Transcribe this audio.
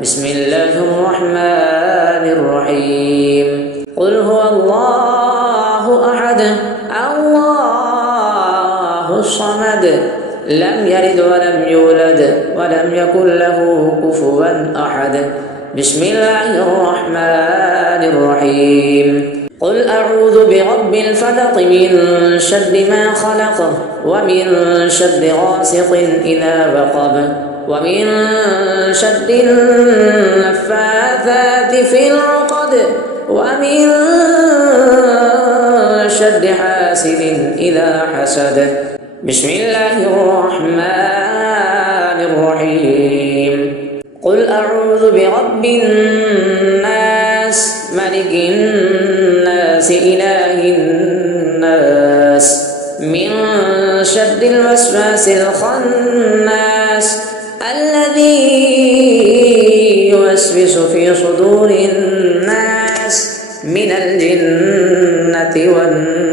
بسم الله الرحمن الرحيم قل هو الله أحد الله الصمد لم يلد ولم يولد ولم يكن له كفوا أحد بسم الله الرحمن الرحيم قل أعوذ برب الفلق من شر ما خلق ومن شر غاسق إذا وقب ومن شر النفاثات في العقد ومن شر حاسد إذا حسد بسم الله الرحمن الرحيم قل أعوذ برب الناس ملك الناس إله الناس من شر الوسواس الخناس الذي يوسوس في صدور الناس من الجنة والناس